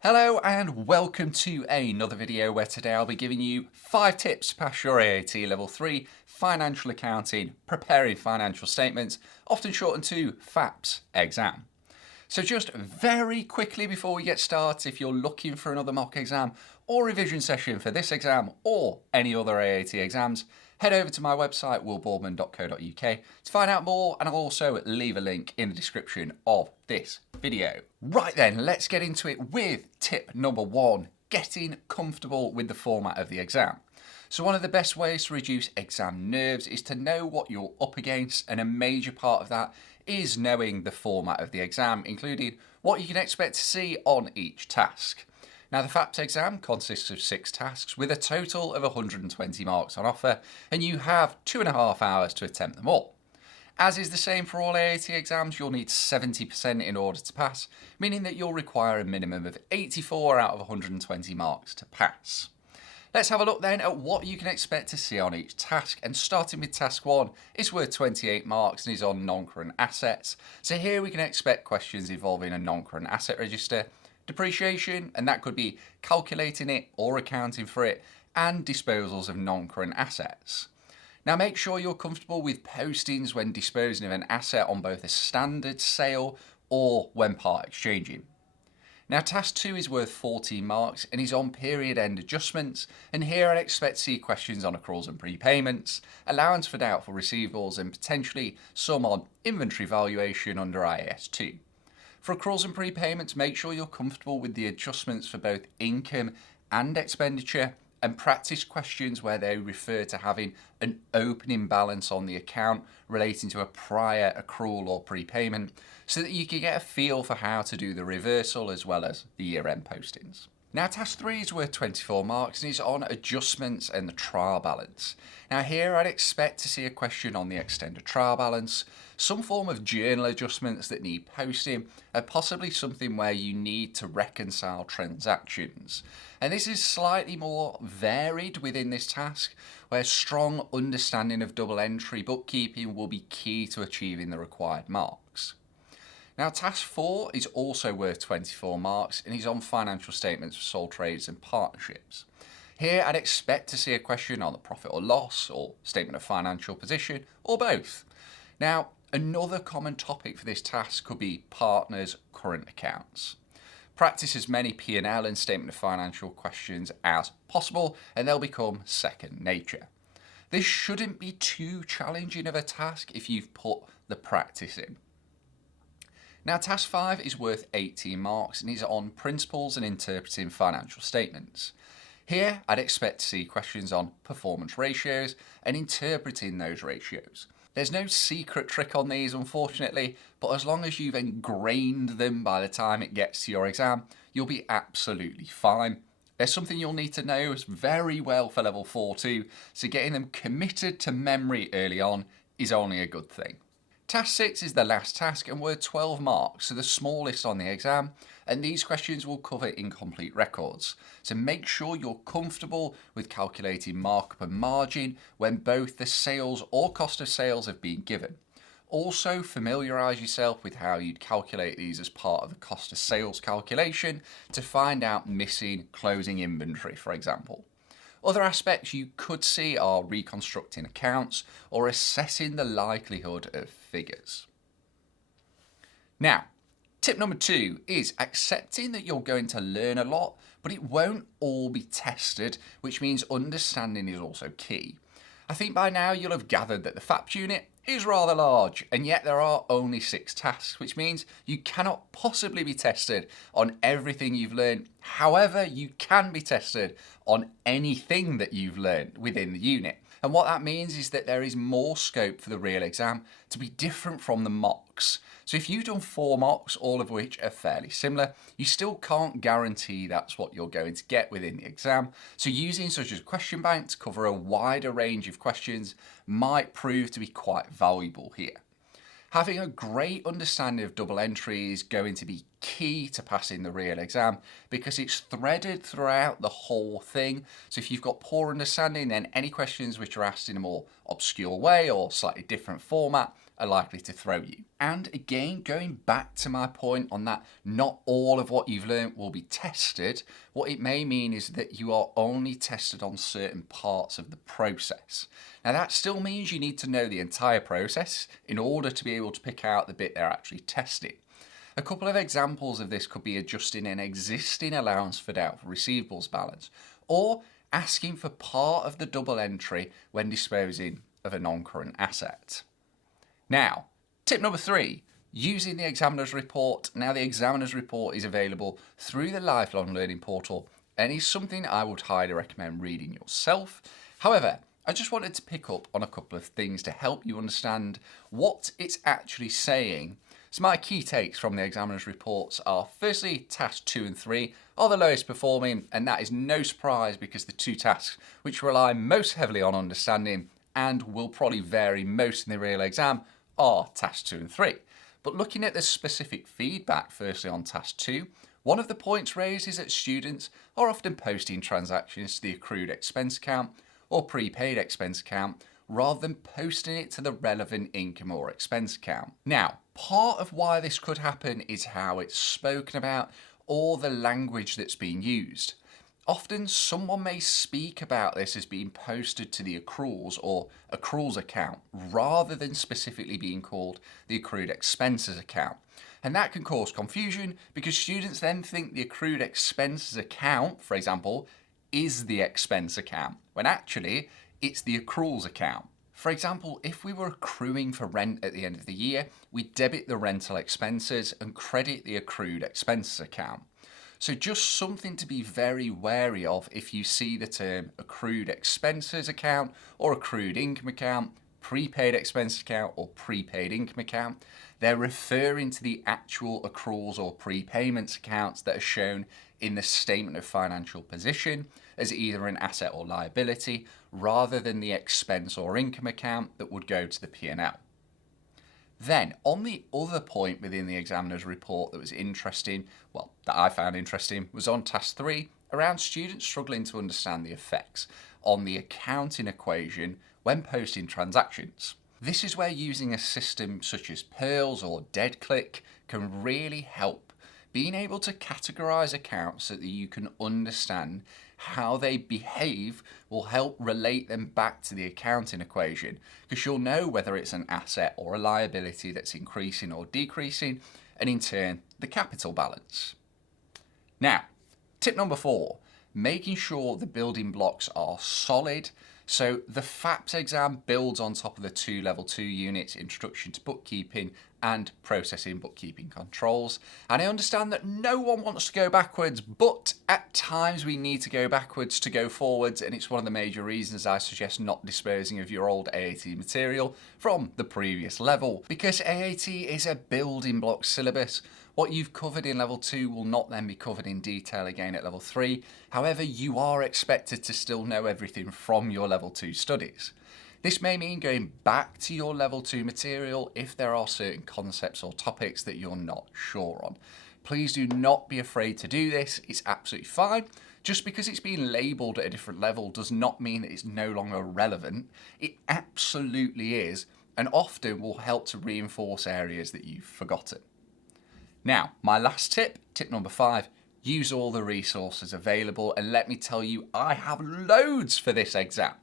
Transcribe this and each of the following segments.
Hello and welcome to another video where today I'll be giving you 5 tips to pass your AAT Level 3 Financial Accounting Preparing Financial Statements, often shortened to FAPS exam. So just very quickly before we get started, if you're looking for another mock exam or revision session for this exam or any other AAT exams, head over to my website willboardman.co.uk to find out more, and I'll also leave a link in the description of this video. Right then, let's get into it with tip number 1, getting comfortable with the format of the exam. So one of the best ways to reduce exam nerves is to know what you're up against, and a major part of that is knowing the format of the exam, including what you can expect to see on each task. Now, the FAPS exam consists of 6 tasks with a total of 120 marks on offer, and you have 2.5 hours to attempt them all. As is the same for all AAT exams, you'll need 70% in order to pass, meaning that you'll require a minimum of 84 out of 120 marks to pass. Let's have a look then at what you can expect to see on each task, and starting with task 1, it's worth 28 marks and is on non-current assets. So here we can expect questions involving a non-current asset register, depreciation, and that could be calculating it or accounting for it, and disposals of non-current assets. Now make sure you're comfortable with postings when disposing of an asset on both a standard sale or when part exchanging. Now task 2 is worth 14 marks and is on period end adjustments, and here I'd expect to see questions on accruals and prepayments, allowance for doubtful receivables, and potentially some on inventory valuation under IAS 2. For accruals and prepayments, make sure you're comfortable with the adjustments for both income and expenditure, and practice questions where they refer to having an opening balance on the account relating to a prior accrual or prepayment, so that you can get a feel for how to do the reversal as well as the year-end postings. Now task 3 is worth 24 marks and is on adjustments and the trial balance. Now here I'd expect to see a question on the extended trial balance, some form of journal adjustments that need posting, and possibly something where you need to reconcile transactions. And this is slightly more varied within this task, where strong understanding of double entry bookkeeping will be key to achieving the required marks. Now task 4 is also worth 24 marks and is on financial statements for sole traders and partnerships. Here I'd expect to see a question on the profit or loss, or statement of financial position, or both. Now another common topic for this task could be partners' current accounts. Practice as many P&L and statement of financial questions as possible and they'll become second nature. This shouldn't be too challenging of a task if you've put the practice in. Now task 5 is worth 18 marks and is on principles and interpreting financial statements. Here I'd expect to see questions on performance ratios and interpreting those ratios. There's no secret trick on these, unfortunately, but as long as you've ingrained them by the time it gets to your exam, you'll be absolutely fine. There's something you'll need to know very well for level 4 too, so getting them committed to memory early on is only a good thing. Task 6 is the last task and worth 12 marks, so the smallest on the exam, and these questions will cover incomplete records. So make sure you're comfortable with calculating markup and margin when both the sales or cost of sales have been given. Also familiarise yourself with how you'd calculate these as part of the cost of sales calculation to find out missing closing inventory, for example. Other aspects you could see are reconstructing accounts or assessing the likelihood of figures. Now, tip number 2 is accepting that you're going to learn a lot, but it won't all be tested, which means understanding is also key. I think by now you'll have gathered that the FAPS unit is rather large, and yet there are only 6 tasks, which means you cannot possibly be tested on everything you've learned. However, you can be tested on anything that you've learned within the unit. And what that means is that there is more scope for the real exam to be different from the mocks. So if you've done 4 mocks, all of which are fairly similar, you still can't guarantee that's what you're going to get within the exam. So using such as a question bank to cover a wider range of questions might prove to be quite valuable here. Having a great understanding of double entry is going to be key to passing the real exam because it's threaded throughout the whole thing. So if you've got poor understanding, then any questions which are asked in a more obscure way or slightly different format are likely to throw you. And again, going back to my point on that, not all of what you've learned will be tested. What it may mean is that you are only tested on certain parts of the process. Now that still means you need to know the entire process in order to be able to pick out the bit they're actually testing. A couple of examples of this could be adjusting an existing allowance for doubtful receivables balance, or asking for part of the double entry when disposing of a non-current asset. Now, tip number 3, using the examiner's report. Now the examiner's report is available through the Lifelong Learning portal and is something I would highly recommend reading yourself. However, I just wanted to pick up on a couple of things to help you understand what it's actually saying. So my key takes from the examiner's reports are, firstly, tasks 2 and 3 are the lowest performing, and that is no surprise because the two tasks which rely most heavily on understanding and will probably vary most in the real exam are tasks 2 and 3. But looking at the specific feedback, firstly on task 2, one of the points raised is that students are often posting transactions to the accrued expense account or prepaid expense account rather than posting it to the relevant income or expense account. Now, part of why this could happen is how it's spoken about or the language that's being used. Often someone may speak about this as being posted to the accruals or accruals account rather than specifically being called the accrued expenses account. And that can cause confusion because students then think the accrued expenses account, for example, is the expense account, when actually it's the accruals account. For example, if we were accruing for rent at the end of the year, we debit the rental expenses and credit the accrued expenses account. So just something to be very wary of if you see the term accrued expenses account or accrued income account, prepaid expense account or prepaid income account. They're referring to the actual accruals or prepayments accounts that are shown in the statement of financial position as either an asset or liability rather than the expense or income account that would go to the P&L. Then, on the other point within the examiner's report that was interesting, that I found interesting, was on task 3, around students struggling to understand the effects on the accounting equation when posting transactions. This is where using a system such as Pearls or DeadClick can really help. Being able to categorize accounts so that you can understand how they behave will help relate them back to the accounting equation, because you'll know whether it's an asset or a liability that's increasing or decreasing, and in turn, the capital balance. Now, tip number 4, making sure the building blocks are solid. So the FAPS exam builds on top of the 2 level 2 units, Introduction to Bookkeeping and Processing Bookkeeping Controls. And I understand that no one wants to go backwards, but at times we need to go backwards to go forwards, and it's one of the major reasons I suggest not disposing of your old AAT material from the previous level, because AAT is a building block syllabus. What you've covered in level 2 will not then be covered in detail again at level 3. However, you are expected to still know everything from your level 2 studies. This may mean going back to your level 2 material if there are certain concepts or topics that you're not sure on. Please do not be afraid to do this. It's absolutely fine. Just because it's been labelled at a different level does not mean that it's no longer relevant. It absolutely is, and often will help to reinforce areas that you've forgotten. Now, my last tip, tip number 5, use all the resources available, and let me tell you, I have loads for this exam.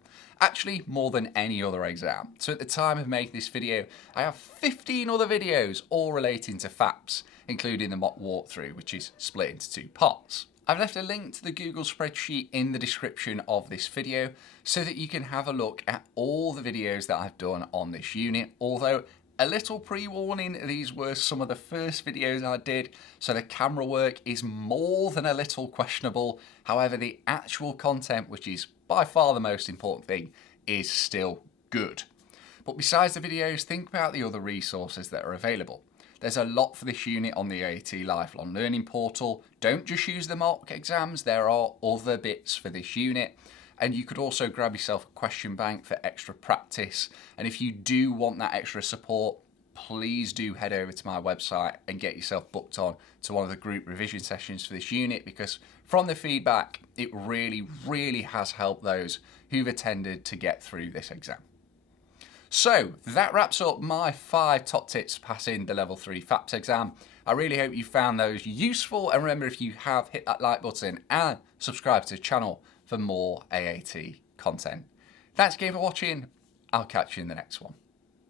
Actually, more than any other exam. So at the time of making this video, I have 15 other videos all relating to FAPS, including the mock walkthrough, which is split into 2 parts. I've left a link to the Google spreadsheet in the description of this video so that you can have a look at all the videos that I've done on this unit, although a little pre-warning, these were some of the first videos I did, so the camera work is more than a little questionable. However, the actual content, which is by far the most important thing, is still good. But besides the videos, think about the other resources that are available. There's a lot for this unit on the AAT Lifelong Learning portal. Don't just use the mock exams, there are other bits for this unit. And you could also grab yourself a question bank for extra practice. And if you do want that extra support, please do head over to my website and get yourself booked on to one of the group revision sessions for this unit, because from the feedback, it really has helped those who've attended to get through this exam. So that wraps up my 5 top tips for passing the level 3 FAPS exam. I really hope you found those useful, and remember, if you have, hit that like button and subscribe to the channel for more AAT content. Thanks again for watching. I'll catch you in the next one.